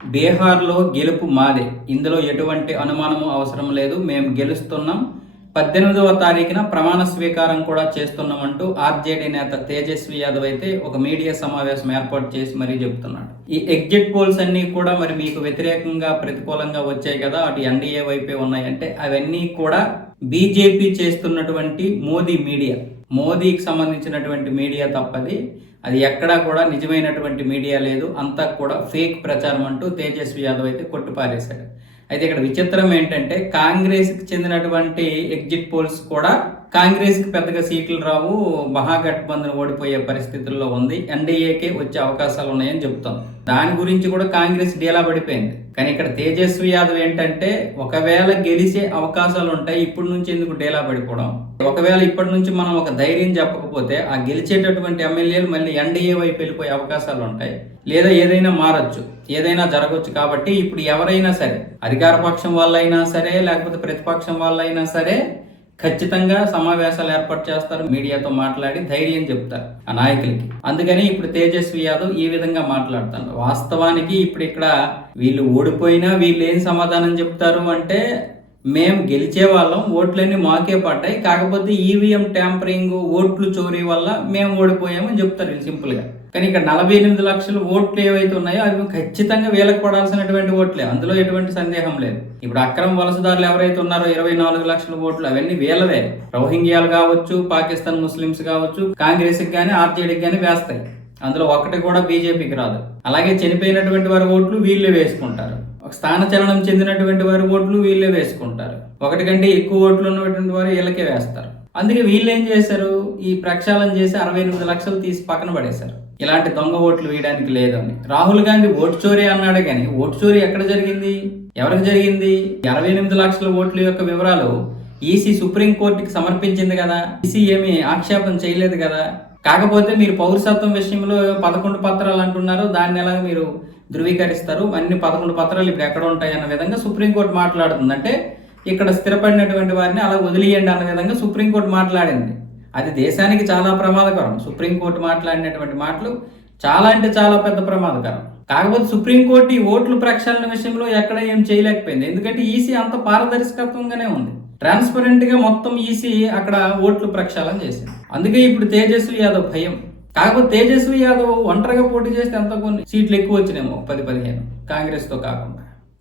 బీహార్లో గెలుపు మాదే. ఇందులో ఎటువంటి అనుమానము అవసరం లేదు. మేము గెలుస్తున్నాం. పద్దెనిమిదవ తారీఖున ప్రమాణ స్వీకారం కూడా చేస్తున్నామంటూ ఆర్జేడీ నేత తేజస్వి యాదవ్ అయితే ఒక మీడియా సమావేశం ఏర్పాటు చేసి మరీ చెబుతున్నాడు. ఈ ఎగ్జిట్ పోల్స్ అన్నీ కూడా మరి మీకు వ్యతిరేకంగా ప్రతికూలంగా వచ్చాయి కదా. అటు ఎన్డీఏ వైపే ఉన్నాయంటే అవన్నీ కూడా బీజేపీ చేస్తున్నటువంటి మోదీ మీడియా. మోదీకి సంబంధించినటువంటి మీడియా తప్పది. అది ఎక్కడా కూడా నిజమైనటువంటి మీడియా లేదు. అంతా కూడా ఫేక్ ప్రచారం అంటూ తేజస్వి యాదవ్ అయితే కొట్టుపారేశాడు. అయితే ఇక్కడ విచిత్రం ఏంటంటే కాంగ్రెస్కి చెందినటువంటి ఎగ్జిట్ పోల్స్ కూడా కాంగ్రెస్కి పెద్దగా సీట్లు రావు. మహాగఠబంధన్ ఓడిపోయే పరిస్థితుల్లో ఉంది. ఎన్డీఏకే వచ్చే అవకాశాలు ఉన్నాయని చెప్తాం. దాని గురించి కూడా కాంగ్రెస్ డీలా పడిపోయింది. కానీ ఇక్కడ తేజస్వి యాదవ్ ఏంటంటే ఒకవేళ గెలిచే అవకాశాలు ఉంటాయి ఇప్పటి నుంచి ఎందుకు డీలా పడిపోవడం? ఒకవేళ ఇప్పటి నుంచి మనం ఒక ధైర్యం చెప్పకపోతే ఆ గెలిచేటటువంటి ఎమ్మెల్యేలు మళ్ళీ ఎన్డీఏ వైపు వెళ్ళిపోయే అవకాశాలు ఉంటాయి. లేదా ఏదైనా మారచ్చు. ఏదైనా జరగవచ్చు కాబట్టి ఇప్పుడు ఎవరైనా సరే అధికార పక్షం వాళ్ళైనా సరే లేకపోతే ప్రతిపక్షం వాళ్ళైనా సరే ఖచ్చితంగా సమావేశాలు ఏర్పాటు చేస్తారు మీడియాతో మాట్లాడి ధైర్యం చెప్తారు ఆ నాయకులకి. అందుకని ఇప్పుడు తేజస్వి యాదవ్ ఈ విధంగా మాట్లాడుతారు వాస్తవానికి ఇప్పుడు ఇక్కడ వీళ్ళు ఓడిపోయినా వీళ్ళు ఏం సమాధానం చెప్తారు అంటే మేము గెలిచే వాళ్ళం ఓట్లన్నీ మాకే పడ్డాయి కాకపోతే ఈవీఎం ట్యాంపరింగ్ ఓట్లు చోరీ వల్ల మేము ఓడిపోయామని చెప్తారు వీళ్ళు కానీ ఇక్కడ నలభై ఎనిమిది లక్షల ఓట్లు ఏవైతే ఉన్నాయో అవి ఖచ్చితంగా వీళ్ళకి పడాల్సినటువంటి ఓట్లే. అందులో ఎటువంటి సందేహం లేదు. ఇప్పుడు అక్రమ వలసదారులు ఎవరైతే ఉన్నారో ఇరవై నాలుగు లక్షల ఓట్లు అవన్నీ వీళ్ళవే. రోహింగ్యాలు కావచ్చు పాకిస్తాన్ ముస్లిమ్స్ కావచ్చు కాంగ్రెస్కి కానీ ఆర్జేడీకి కానీ వేస్తాయి. అందులో ఒకటి కూడా బీజేపీకి రాదు. అలాగే చనిపోయినటువంటి వారి ఓట్లు వీళ్ళే వేసుకుంటారు. ఒక స్థాన చలనం చెందినటువంటి వారి ఓట్లు వీళ్ళే వేసుకుంటారు. ఒకటి కంటే ఎక్కువ ఓట్లు ఉన్నటువంటి వారు వీళ్ళకే వేస్తారు. అందుకే వీళ్ళు ఏం చేశారు? ఈ ప్రక్షాళన చేసి అరవై ఎనిమిది లక్షలు తీసి పక్కన పడేశారు. ఇలాంటి దొంగ ఓట్లు వేయడానికి లేదని రాహుల్ గాంధీ ఓటు చోరీ అన్నాడు కానీ ఓటు చోరీ ఎక్కడ జరిగింది? ఎవరికి జరిగింది? అరవై ఎనిమిది లక్షల ఓట్ల యొక్క వివరాలు ఈసీ సుప్రీం కోర్టుకి సమర్పించింది కదా? ఈసీ ఏమీ ఆక్షేపం చేయలేదు కదా? కాకపోతే మీరు పౌరసత్వం విషయంలో పదకొండు పత్రాలు అంటున్నారు. దాన్ని ఎలా మీరు ధృవీకరిస్తారు? అన్ని పదకొండు పత్రాలు ఇప్పుడు ఎక్కడ ఉంటాయి అన్న విధంగా సుప్రీంకోర్టు మాట్లాడుతుంది. అంటే ఇక్కడ స్థిరపడినటువంటి వారిని అలా వదిలియండి అన్న విధంగా సుప్రీంకోర్టు మాట్లాడింది. అది దేశానికి చాలా ప్రమాదకరం. సుప్రీంకోర్టు మాట్లాడినటువంటి మాటలు చాలా అంటే చాలా పెద్ద ప్రమాదకరం. కాకపోతే సుప్రీంకోర్టు ఈ ఓట్లు ప్రక్షాళన విషయంలో ఎక్కడ ఏం చేయలేకపోయింది. ఎందుకంటే ఈసీ అంత పారదర్శకత్వంగానే ఉంది. ట్రాన్స్పరెంట్గా మొత్తం ఈసీ అక్కడ ఓట్లు ప్రక్షాళన చేసింది. అందుకే ఇప్పుడు తేజస్వి యాదవ్ భయం. కాకపోతే తేజస్వి యాదవ్ ఒంటరిగా పోటీ చేస్తే ఎంత కొన్ని సీట్లు ఎక్కువ వచ్చినాయేమో పది పదిహేను కాంగ్రెస్తో కాకుండా.